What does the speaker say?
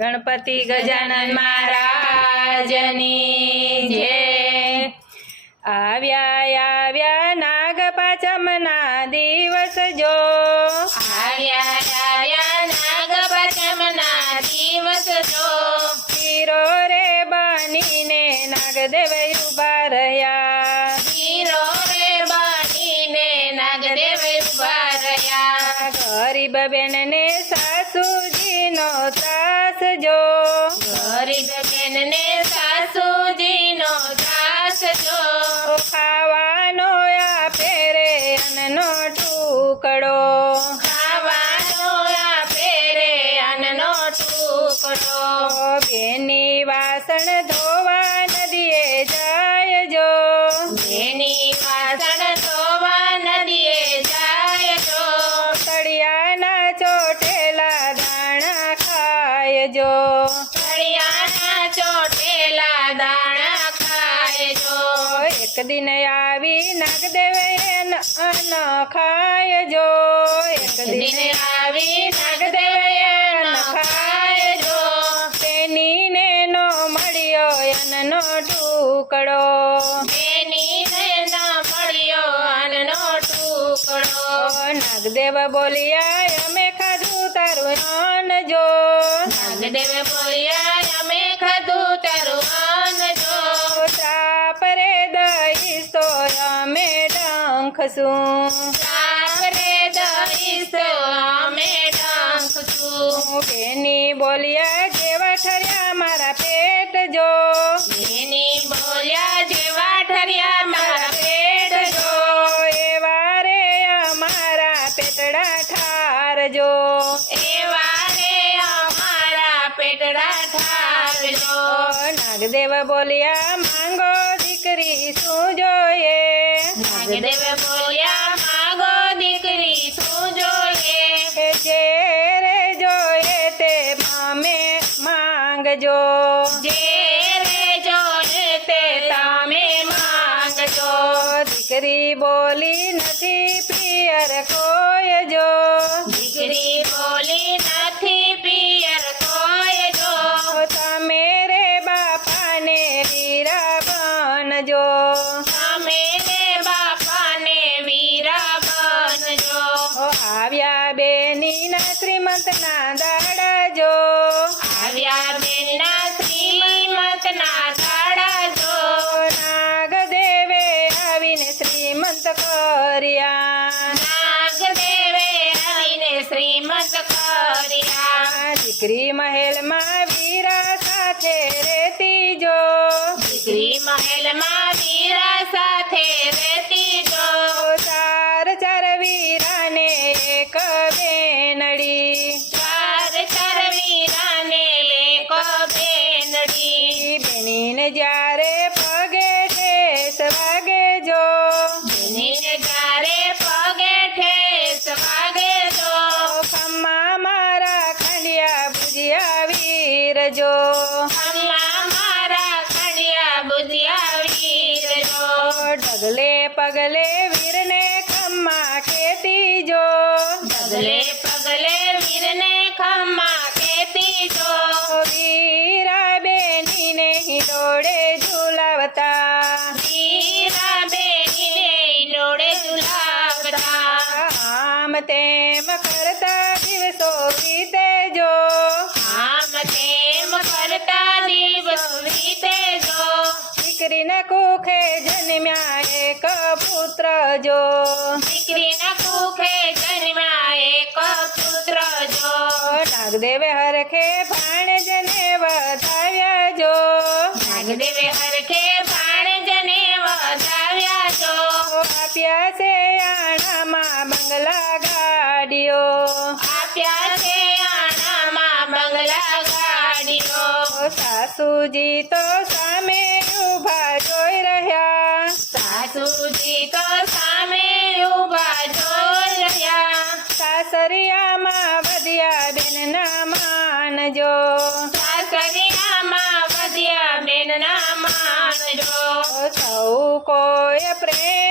ગણપતિ ગજાનન મહારાજની જય આવ્યા આવ્યા નાગ પાંચમના દિવસ જો આવ્યા આવ્યા નાગ પાંચમના દિવસ જો હીરો રે બનીને નાગદેવ ઉભા રહ્યા હીરો રે બનીને નાગદેવ ઉભા રહ્યા ગરીબ બેનને સાસુજીનો નો સાસજો. ગરીબ બેન ને સાસુજી. નો સાસજો ખા એક દિન આવી નાગદેવે અન્ન ન ખાય જો. એક દિન આવી નાગદેવે અન્ન ખાય જો. તેની ને નો મળ્યો અન્નનો ટુકડો. તેની ને ન મળ્યો અન્નનો ટુકડો. નાગદેવ બોલ્યા અમે ખાધું તારું અન જો. નાગદેવ બોલ્યા અમે ડંખશું સાકરે દઈશો અમે ડંખશું એની બોલ્યા જેવા ઠર્યા મારા પેટ જો. એની બોલ્યા જેવા ઠર્યા મારા પેટ જો. એવા રે અમારા પેટડા ઠારજો એવા રે અમારા પેટડા ઠારજો નાગદેવ બોલ્યા માંગો દીકરી શું જોઈએ? નાગદેવ બોલ્યા માગો દીકરી શું જોઈએ કે જે રે જોઈએ તે અમે માંગજો જે રે જોઈએ તે તમે માંગજો દીકરી બોલી નથી પિયર કોઈ આવ્યા બેની શ્રીમંત ના દાડા જો આવ્યા બેનના શ્રીમંતના દાડા જો નાગદેવે આવીને શ્રીમંત કર્યા. નાગદેવે આવીને શ્રીમંત કર્યા. દીકરી મહેલમાં વીરા સાથે રેતી જો દીકરી મહેલમાં વીરા સાથે ડગલે પગલે વીરને ખમ્મા ખેતી જો ડગલે પગલે વીરને ખમ્મા કેતી જો વીરા બેનીને હિલોડે ઝુલાવતા વીરા બેનીને લોડે ઝુલાવતા આમ તેમ કરતા દિવસો વીતે જો આમ તેમ કરતા દિવસ વીતે જો દીકરીના કુખે જન્મ્યા એક પુત્ર જો દીકરીના કુખે જન્મ્યા એક પુત્ર જો નાગદેવે હરખે ભાણેજને વધાવ્યા જો નાગદેવે હરખે ભાણજને વધાવ્યા જો આપ્યા છે આણામાં બંગલા ગાડીઓ આપ્યા છે આણામાં બંગલા ગાડીઓ સાસુજી તો સામે ઊભા જોઈ રહ્યા સાસુજી સાસરિયામાં વધ્યા બેન ના માનજો સાસરિયામાં વધ્યા બેન ના માનજો સૌ કોઈ પ્રેમથી